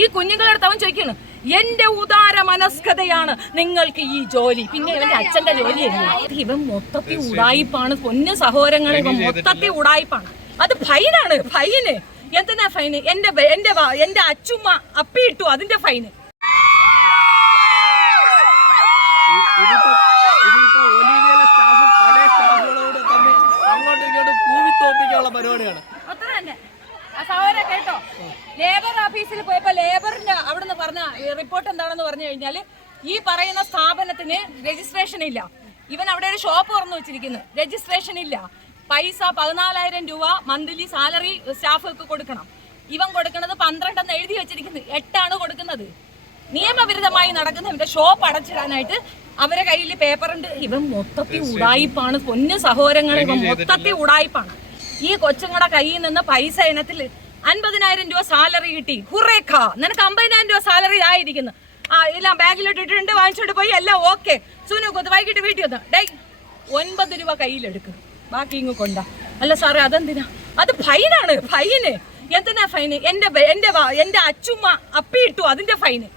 ഈ കുഞ്ഞുങ്ങളടുത്ത് അവൻ ചോദിക്കുന്നു എന്റെ ഉദാര മനസ്കതയാണ് നിങ്ങൾക്ക് ഈ ജോലി. പിന്നെ ഇവന്റെ അച്ഛന്റെ ജോലിയല്ലേ ഇവൻ മൊത്തത്തിൽ ഉടായിപ്പാണ് പൊന്നു സഹോദരങ്ങൾ ഇവൻ മൊത്തത്തിൽ ഉടായിപ്പാണ്. അത് ഫൈനാണ് ഫൈന്. എന്തിനാ ഫൈന്? എന്റെ എന്റെ എന്റെ അച്ചുമ്മ അപ്പിയിട്ടു അതിന്റെ ഫൈന്. ഇതിപ്പോ ഇതിപ്പോ ഒലിവിയയിലെ സ്റ്റാഫ് പഴയ സ്റ്റാഫുകളോട് തമ്മിൽ അങ്ങോട്ടും ഇങ്ങോട്ടും കൂവിത്തോപ്പിക്കാനുള്ള പരിപാടിയാണ് അത്ര തന്നെ ആ സഹോദര കേട്ടോ ലേബർ ഓഫീസിൽ പോയപ്പോ ലേബറിന്റെ നിന്ന് പറഞ്ഞ റിപ്പോർട്ട് എന്താണെന്ന് പറഞ്ഞു കഴിഞ്ഞാൽ ഈ പറയുന്ന സ്ഥാപനത്തിന് രജിസ്ട്രേഷൻ ഇല്ല. ഇവൻ അവിടെ ഒരു ഷോപ്പ് തുറന്നു വെച്ചിരിക്കുന്നു. രജിസ്ട്രേഷൻ ഇല്ല. പൈസ പതിനാലായിരം രൂപ മന്ത്ലി സാലറി സ്റ്റാഫുകൾക്ക് കൊടുക്കണം. ഇവൻ കൊടുക്കുന്നത് പന്ത്രണ്ടെന്ന് എഴുതി വെച്ചിരിക്കുന്നു. എട്ടാണ് കൊടുക്കുന്നത്. നിയമവിരുദ്ധമായി നടക്കുന്ന ഇവന്റെ ഷോപ്പ് അടച്ചിടാനായിട്ട് അവരെ കയ്യിൽ പേപ്പറുണ്ട് ഇവൻ മൊത്തത്തിൽ ഉടായിപ്പാണ്. പൊന്നു സഹോദരങ്ങൾ ഇവൻ മൊത്തത്തിൽ ഉടായിപ്പാണ്. ഈ കൊച്ചുങ്ങളുടെ കയ്യിൽ നിന്ന് പൈസ ഇനത്തിൽ അൻപതിനായിരം രൂപ സാലറി കിട്ടി. ഹുറേഖ നിനക്ക് അമ്പതിനായിരം രൂപ സാലറി ആയിരിക്കുന്നു. ആ എല്ലാം ബാഗിലോട്ട് ഇട്ടിട്ടുണ്ട് വാങ്ങിച്ചോണ്ട് പോയി എല്ലാം ഓക്കെ സുനു കൊത്ത് വൈകിട്ട് വീട്ടിൽ വന്നു? ഡേ ഒൻപത് രൂപ കയ്യിലെടുക്കും. ബാക്കി ഇങ്ങ് കൊണ്ടാ. അല്ല സാറേ അതെന്തിനാ? അത് ഫൈനാണ് ഫൈന് എന്തിനാ ഫൈന് എന്റെ എന്റെ എന്റെ അച്ചുമ്മ അപ്പിയിട്ടു അതിന്റെ ഫൈന്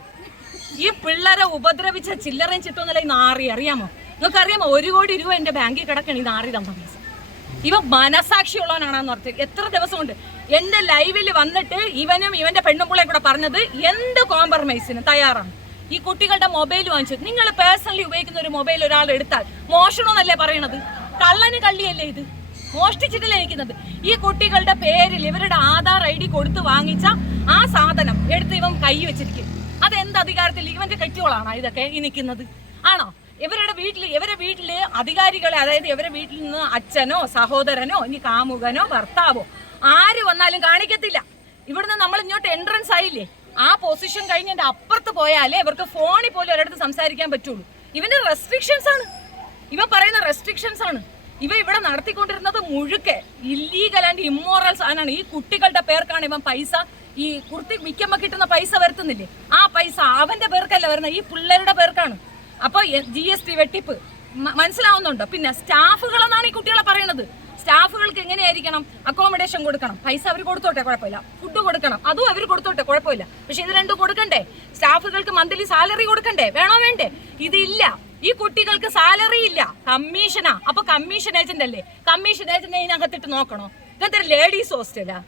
ഈ പിള്ളേരെ ഉപദ്രവിച്ച ചില്ലറയും ചിട്ടൊന്നല്ല ഈ നാറി. അറിയാമോ? നിങ്ങൾക്ക് അറിയാമോ? ഒരു കോടി രൂപ എന്റെ ബാങ്കിൽ കിടക്കണ ഈ നാറി തന്ന പൈസ. ഇവ മനസാക്ഷിയുള്ളവനാണെന്ന് പറഞ്ഞത് എത്ര ദിവസമുണ്ട്? എന്റെ ലൈവിൽ വന്നിട്ട് ഇവനും ഇവന്റെ പെണ്ണുമ്പിളെ കൂടെ പറഞ്ഞത് എന്ത് കോംപ്രമൈസിന് തയ്യാറാണ്. ഈ കുട്ടികളുടെ മൊബൈൽ വാങ്ങിച്ചു നിങ്ങൾ പേഴ്സണലി ഉപയോഗിക്കുന്ന ഒരു മൊബൈൽ ഒരാൾ എടുത്താൽ മോഷണമെന്നല്ലേ പറയണത്? കള്ളന് കള്ളിയല്ലേ ഇത്? മോഷ്ടിച്ചിട്ടല്ലേ ഇരിക്കുന്നത്? ഈ കുട്ടികളുടെ പേരിൽ ഇവരുടെ ആധാർ ഐ ഡി കൊടുത്ത് വാങ്ങിച്ച ആ സാധനം എടുത്ത് ഇവൻ കൈ വെച്ചിരിക്കും. അത് എന്ത് അധികാരത്തിൽ? ഇവന്റെ കെട്ടിയോളാണോ ഇതൊക്കെ ഈ നിൽക്കുന്നത്? ആണോ? ഇവരുടെ വീട്ടിൽ ഇവരെ വീട്ടിൽ അധികാരികളെ അതായത് ഇവരെ വീട്ടിൽ നിന്ന് അച്ഛനോ സഹോദരനോ ഇനി കാമുകനോ ഭർത്താവോ ആര് വന്നാലും കാണിക്കത്തില്ല. ഇവിടുന്ന് നമ്മൾ ഇങ്ങോട്ട് എൻട്രൻസ് ആയില്ലേ? ആ പൊസിഷൻ കഴിഞ്ഞ് എന്റെ അപ്പുറത്ത് പോയാലേ ഇവർക്ക് ഫോണിൽ പോലും ഒരിടത്ത് സംസാരിക്കാൻ പറ്റുള്ളൂ. ഇവന്റെ റെസ്ട്രിക്ഷൻസ് ആണ്. ഇവ പറയുന്ന റെസ്ട്രിക്ഷൻസ് ആണ്. ഇവ ഇവിടെ നടത്തിക്കൊണ്ടിരുന്നത് മുഴുക്കെ ഇല്ലീഗൽ ആൻഡ് ഇമ്മോറൽ സാധനമാണ്. ഈ കുട്ടികളുടെ പേർക്കാണ് ഇവൻ പൈസ. ഈ കുർത്തി വിൽക്കുമ്പോ കിട്ടുന്ന പൈസ വരുത്തുന്നില്ലേ? ആ പൈസ അവന്റെ പേർക്കല്ല വരുന്നത് ഈ പിള്ളേരുടെ പേർക്കാണ്. അപ്പൊ ജി എസ് ടി വെട്ടിപ്പ്. മനസ്സിലാവുന്നുണ്ടോ? പിന്നെ സ്റ്റാഫുകളെന്നാണ് ഈ കുട്ടികളെ പറയുന്നത്. സ്റ്റാഫുകൾക്ക് എങ്ങനെയായിരിക്കണം അക്കോമഡേഷൻ കൊടുക്കണം? പൈസ അവർ കൊടുത്തോട്ടെ? കുഴപ്പമില്ല. ഫുഡ് കൊടുക്കണം. അതും അവർ കൊടുത്തോട്ടെ? കുഴപ്പമില്ല. പക്ഷെ ഇത് രണ്ടും കൊടുക്കണ്ടേ? സ്റ്റാഫുകൾക്ക് മന്ത്ലി സാലറി കൊടുക്കണ്ടേ? വേണോ വേണ്ടേ? ഇതില്ല. ഈ കുട്ടികൾക്ക് സാലറി ഇല്ല. കമ്മീഷനാ അപ്പൊ കമ്മീഷൻ ഏജന്റ് അല്ലേ? കമ്മീഷൻ ഏജന്റ് ഇതിനകത്തിട്ട് നോക്കണോ? ഇതെന്തൊരു ലേഡീസ് ഹോസ്റ്റലാ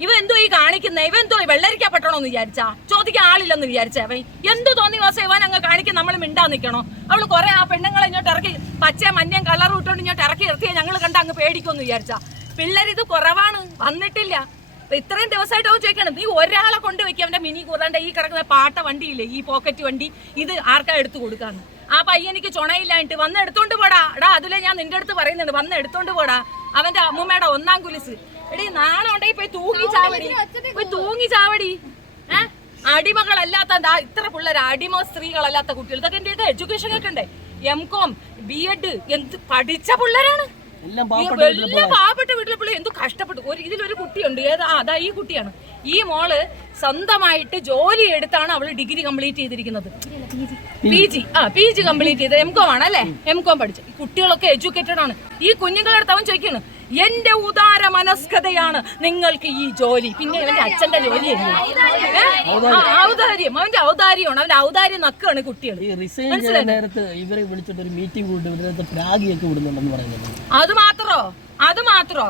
ഇവ എന്തോ ഈ കാണിക്കുന്ന? ഇവ എന്തോ വെള്ളരിക്ക പെട്ടണോന്ന് വിചാരിച്ചാ? ചോദിക്കാൻ ആളില്ലെന്ന് വിചാരിച്ച അവൻ. എന്തു തോന്നി വാസം ഇവൻ അങ്ങ് കാണിക്കാൻ നമ്മൾ മിണ്ടാ നിൽക്കണോ അവൾ കുറെ ആ പെണ്ണുങ്ങളെ ഇങ്ങോട്ട് ഇറക്കി പച്ച മഞ്ഞയും കളർ ഇട്ടോണ്ട് ഇങ്ങോട്ട് ഇറക്കി ഇറക്കിയ ഞങ്ങൾ കണ്ട അങ്ങ് പേടിക്കുമെന്ന് വിചാരിച്ചാ. പിള്ളേരിത് കുറവാണ് വന്നിട്ടില്ല. അപ്പൊ ഇത്രയും ദിവസമായിട്ട് അവൻ ചോദിക്കണം നീ ഒരാളെ കൊണ്ട് വെക്കുക അവന്റെ മിനി കൂടാണ്ട് ഈ കിടക്കുന്ന പാട്ട വണ്ടിയില്ലേ ഈ പോക്കറ്റ് വണ്ടി ഇത് ആർക്കാ എടുത്തു കൊടുക്കാന്ന്? ആ പയ്യനിക്ക് ചുണയില്ലായിട്ട് വന്ന് എടുത്തോണ്ട് പോടാ. എടാ അതിലെ ഞാൻ നിന്റെ അടുത്ത് പറയുന്നുണ്ട് വന്ന് എടുത്തോണ്ട് പോടാ. അവന്റെ അമ്മൂമ്മയുടെ ഒന്നാം കുലിസ്. എടീ നാണം ഉണ്ടെങ്കിൽ പോയി തൂങ്ങി ചാവടി. പോയി തൂങ്ങി ചാവടി. ഏഹ് അടിമകളല്ലാത്ത എന്താ ഇത്ര പിള്ളേർ അടിമ സ്ത്രീകളല്ലാത്ത കുട്ടികൾ. ഇതൊക്കെ എന്റെ എഡ്യൂക്കേഷൻ കേൾക്കണ്ടേ എം കോം ബി എഡ് എന്ത് പഠിച്ച പിള്ളേരാണ്? എല്ലാം പാവപ്പെട്ട വീട്ടിലെ പിള്ളേർ എന്ത് കഷ്ടപ്പെട്ടു. ഒരു ഇതിലൊരു കുട്ടിയുണ്ട്. ഏതാ ആ, അതാ ഈ കുട്ടിയാണ്. ഈ മോൾ സ്വന്തമായിട്ട് ജോലി എടുത്താണ് അവൾ ഡിഗ്രി കംപ്ലീറ്റ് ചെയ്തിരിക്കുന്നത്. P G. ആ പി ജി കംപ്ലീറ്റ് ചെയ്ത് എം കോം ആണ് അല്ലേ എം കോം പഠിച്ചു. ഈ കുട്ടികളൊക്കെ എഡ്യൂക്കേറ്റഡ് ആണ്. ഈ കുഞ്ഞുങ്ങളെടുത്ത് അവൻ ചോദിക്കുന്നു എന്റെ ഉദാര മനസ്കതയാണ് നിങ്ങൾക്ക് ഈ ജോലി. പിന്നെ ഇവന്റെ അച്ഛന്റെ ജോലിയല്ലേ? ആ, ഔദാര്യം. അവന്റെ ഔദാര്യമാണ്. അവന്റെ ഔദാര്യം നക്കാണ് കുട്ടികൾ ഇവരെ വിളിച്ചിട്ട് ഒരു മീറ്റിംഗ് അത് മാത്രോ? അത് മാത്രോ?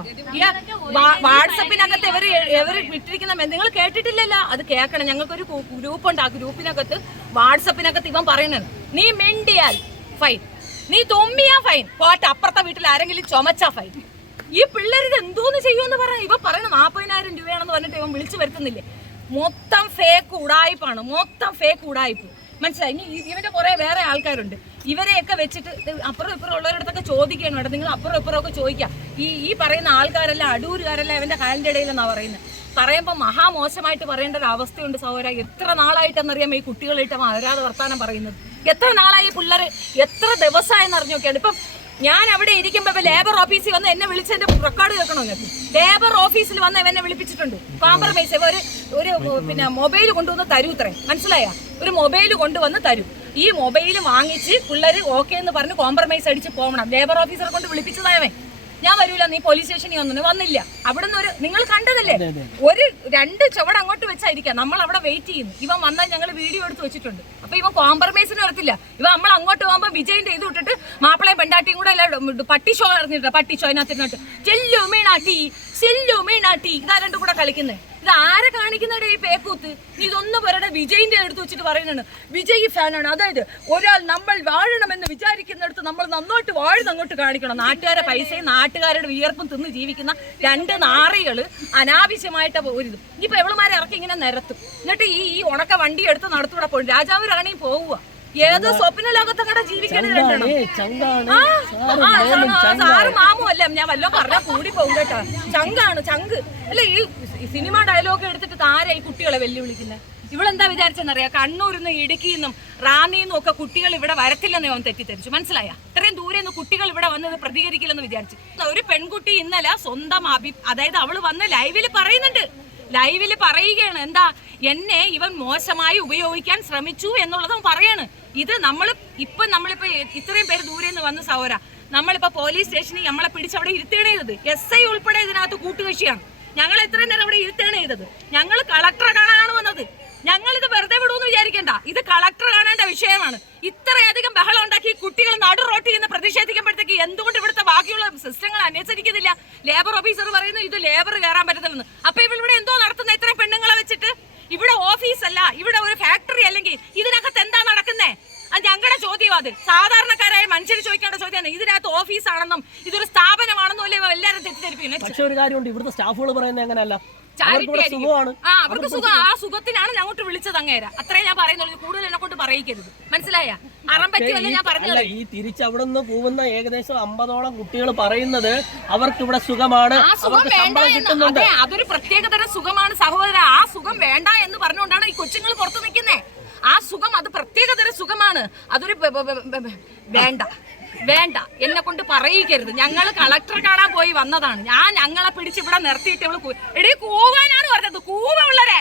വാട്സപ്പിനകത്ത് ഇവർ ഇവർ വിട്ടിരിക്കുന്ന നിങ്ങൾ കേട്ടിട്ടില്ലല്ലോ? അത് കേൾക്കണം. ഞങ്ങൾക്കൊരു ഗ്രൂപ്പ് ഉണ്ട് ആ ഗ്രൂപ്പിനകത്ത് വാട്സപ്പിനകത്ത് ഇവൻ പറയുന്നത് നീ മിണ്ടിയാൽ ഫൈൻ നീ തുമ്മിയാ ഫൈൻ പോട്ടെ അപ്പുറത്തെ വീട്ടിൽ ആരെങ്കിലും ചുമച്ചാ ഫൈൻ ഈ പിള്ളേരുടെ എന്തോന്ന് ചെയ്യുമെന്ന് പറ. ഇവ പറയുന്ന നാൽപ്പതിനായിരം രൂപയാണെന്ന് പറഞ്ഞിട്ട് ഇവൻ വിളിച്ചു വരുത്തുന്നില്ലേ? മൊത്തം ഫേക്ക് ഉടായ്പാണ്. മൊത്തം ഫേക്ക് ഉടായ്പ്. മനസ്സിലായി? ഇനി ഇവന്റെ കുറെ വേറെ ആൾക്കാരുണ്ട്. ഇവരെയൊക്കെ വെച്ചിട്ട് അപ്പുറം ഇപ്പുറം ഉള്ളവരടുത്തൊക്കെ ചോദിക്കണം കേട്ടോ നിങ്ങൾ അപ്പുറം ഇപ്പുറം ഒക്കെ ചോദിക്കാം. ഈ ഈ പറയുന്ന ആൾക്കാരെല്ലാം അടൂരുകാരെല്ലാം ഇവന്റെ കാലിന്റെ ഇടയിലെന്നാണ് പറയുന്നത് പറയുമ്പോൾ മഹാമോശമായിട്ട് പറയേണ്ട ഒരു അവസ്ഥയുണ്ട് സഹോദര. എത്ര നാളായിട്ടെന്നറിയാം ഈ കുട്ടികളായിട്ട് അവൻ അരാതെ വർത്താനം പറയുന്നത്. എത്ര നാളായി പിള്ളേർ എത്ര ദിവസമായെന്ന് അറിഞ്ഞു നോക്കിയാണ് ഇപ്പം ഞാൻ അവിടെ ഇരിക്കുമ്പോ ലേബർ ഓഫീസിൽ വന്ന് എന്നെ വിളിച്ചതിന്റെ റെക്കോർഡ് കേൾക്കണോ നിങ്ങൾക്ക് ലേബർ ഓഫീസിൽ വന്ന് എന്നെ വിളിപ്പിച്ചിട്ടുണ്ട്. കോംപ്രമൈസ് ഒരു ഒരു പിന്നെ മൊബൈൽ കൊണ്ടുവന്ന് തരൂ ഇത്രേ മനസ്സിലായ? ഒരു മൊബൈൽ കൊണ്ടുവന്ന് തരൂ. ഈ മൊബൈൽ വാങ്ങിച്ച് പിള്ളേർ ഓക്കെ എന്ന് പറഞ്ഞ് കോംപ്രമൈസ് അടിച്ച് പോകണം ലേബർ ഓഫീസറെ കൊണ്ട് വിളിപ്പിച്ചതായവൻ ഞാൻ വരൂല നീ പോലീസ് സ്റ്റേഷനിൽ ഒന്നും വന്നില്ല. അവിടുന്ന് ഒരു നിങ്ങൾ കണ്ടതല്ലേ. ഒരു രണ്ട് ചുവട് അങ്ങോട്ട് വെച്ചായിരിക്കാം. നമ്മൾ അവിടെ വെയിറ്റ് ചെയ്യുന്നു. ഇവൻ വന്നാൽ ഞങ്ങൾ വീഡിയോ എടുത്ത് വെച്ചിട്ടുണ്ട്. അപ്പൊ ഇവൻ കോംപ്രമൈസിന് വരത്തില്ല ഇവ നമ്മൾ അങ്ങോട്ട് പോകുമ്പോൾ വിജയിന്റെ ഇത് വിട്ടിട്ട് മാപ്പിളയും പെണ്ടാട്ടിയും കൂടെ എല്ലാം പട്ടി ഷോ ഇറങ്ങിയിട്ട് പട്ടി ഷോ അതിനകത്തിരുന്നിട്ട്. ചെല്ലു മീനാട്ടി. ചെല്ലു മീനാട്ടി. ഇതാ രണ്ടും കൂടെ കളിക്കുന്നത് ഇത് ആരെ ഈ പേക്കൂത്ത്? നീ ഇതൊന്നും പേരുടെ വിജയിന്റെ എടുത്ത് വെച്ചിട്ട് പറയുന്നുണ്ട്. വിജയ് ഫാനാണ്. അതായത് ഒരാൾ നമ്മൾ വാഴണമെന്ന് വിചാരിക്കുന്നിടത്ത് നമ്മൾ നന്നോട്ട് വാഴുന്ന അങ്ങോട്ട് കാണിക്കണം. നാട്ടുകാരെ പൈസയും നാട്ടുകാരുടെ വിയർപ്പും തിന്ന് ജീവിക്കുന്ന രണ്ട് നാറികൾ അനാവശ്യമായിട്ട് ഒരു ഇത്. എവളുമാരെ ഇറക്കി ഇങ്ങനെ നിരത്തും. എന്നിട്ട് ഈ ഈ ഉണക്ക വണ്ടി എടുത്ത് നടത്തൂടെ പോകും രാജാവ് റാണിയും പോവുക ഏതോ സ്വപ്ന ലോകത്തങ്ങടെ ജീവിക്കണം ആ, സാറ് ആ, മേലും സാ- ചങ്കാണ് സാറ് മാമു അല്ല. ഞാൻ വല്ലോ പറഞ്ഞാൽ കൂടി പോകും കേട്ടോ. ചങ്കാണ് ചങ്ക്. അല്ല ഈ ഈ സിനിമ ഡയലോഗ് എടുത്തിട്ട് താരാ ഈ കുട്ടികളെ വെല്ലുവിളിക്കുന്നത് ഇവളെന്താ വിചാരിച്ചെന്നറിയാം? കണ്ണൂരിൽ നിന്ന് ഇടുക്കി നിന്നും റാന്നി നിന്നും ഒക്കെ കുട്ടികൾ ഇവിടെ വരത്തില്ലെന്ന് അവൻ തെറ്റിദ്ധരിച്ചു. മനസ്സിലായ? ഇത്രയും ദൂരെ നിന്ന് കുട്ടികൾ ഇവിടെ വന്നത് പ്രതികരിക്കില്ലെന്ന് വിചാരിച്ചു. ഒരു പെൺകുട്ടി ഇന്നലെ സ്വന്തം അഭി അതായത് അവൾ വന്ന് ലൈവിൽ പറയുന്നുണ്ട്. ലൈവിൽ പറയുകയാണ്. എന്താ എന്നെ ഇവൻ മോശമായി ഉപയോഗിക്കാൻ ശ്രമിച്ചു എന്നുള്ളതും പറയാണ്. ഇത് നമ്മൾ ഇപ്പൊ നമ്മളിപ്പോ ഇത്രയും പേര് ദൂരെ നിന്ന് വന്ന് സഹോര നമ്മളിപ്പോ പോലീസ് സ്റ്റേഷനിൽ നമ്മളെ പിടിച്ച് അവിടെ ഇരുത്തുകയാണ് ചെയ്തത് എസ് ഐ ഉൾപ്പെടെ ഇതിനകത്ത് കൂട്ടുകക്ഷിയാണ്. ഞങ്ങൾ എത്രയും നേരം അവിടെ ഇരുത്തുകയാണ് ചെയ്തത്? ഞങ്ങൾ കളക്ടറെ കാണാനാണ് വന്നത്. ഞങ്ങൾ ഇത് വെറുതെ വിടുമെന്ന് വിചാരിക്കണ്ട. ഇത് കളക്ടർ കാണേണ്ട വിഷയമാണ്. ഇത്രയധികം ബഹളം ഉണ്ടാക്കി കുട്ടികൾ നടു റോട്ടിൽ നിന്ന് പ്രതിഷേധിക്കുമ്പോഴത്തേക്ക് എന്തുകൊണ്ട് ഇവിടുത്തെ ബാക്കിയുള്ള സിസ്റ്റങ്ങൾ അനുസരിക്കുന്നില്ല ലേബർ ഓഫീസർ പറയുന്നു ഇത് ലേബർ കയറാൻ പറ്റത്തില്ലെന്ന്. അപ്പൊ ഇവിടെ എന്തോ നടത്തുന്ന ഇത്രയും പെണ്ണുങ്ങളെ വെച്ചിട്ട്? ഇവിടെ ഓഫീസ് അല്ല ഇവിടെ ഒരു ഫാക്ടറി അല്ലെങ്കിൽ ഇതിനകത്ത് എന്താ ചോദ്യം അത് സാധാരണക്കാരായ മനുഷ്യർ ചോദിക്കേണ്ട ചോദ്യമാണ്. ഇതിനകത്ത് ഓഫീസാണെന്നും ഇതൊരു സ്ഥാപനമാണെന്നും അല്ലേ എല്ലാവരും തെറ്റിദ്ധരിപ്പിക്കുന്നത്? പക്ഷെ ഒരു കാര്യമുണ്ട്. ഇവിടുത്തെ സ്റ്റാഫുകൾ പറയുന്നത് എങ്ങനെയല്ല. ആ അവർക്ക് സുഖം. ആ സുഖത്തിനാണ് ഞങ്ങോട്ട് വിളിച്ചത് അങ്ങേര. അത്രേ ഞാൻ പറയുന്നുള്ളൂ. കൂടുതൽ എന്നെ കൊണ്ട് പറയിക്കരുത്. മനസ്സിലായ? അറം പറ്റിയല്ല ഞാൻ പറഞ്ഞത് ഈ തിരിച്ച് അവിടെ നിന്ന് പോകുന്ന ഏകദേശം അമ്പതോളം കുട്ടികൾ പറയുന്നത് അവർക്ക് ഇവിടെ സുഖമാണ്. ആ സുഖം വേണ്ട എന്ന്. അതൊരു പ്രത്യേകതരം സുഖമാണ് സഹോദര. ആ സുഖം വേണ്ട എന്ന് പറഞ്ഞുകൊണ്ടാണ് ഈ കൊച്ചുങ്ങൾ പുറത്തു നിൽക്കുന്നേ. ആ സുഖം അത് പ്രത്യേകതര സുഖമാണ്. അതൊരു വേണ്ട. വേണ്ട. എന്നെ കൊണ്ട് പറയിക്കരുത്. ഞങ്ങൾ കളക്ടറെ കാണാൻ പോയി വന്നതാണ്. ഞാൻ ഞങ്ങളെ പിടിച്ച് ഇവിടെ നിർത്തിയിട്ട് ഇവൾ എടീ കൂവാനാണ് പറഞ്ഞത്. കൂവ ഉള്ളരെ.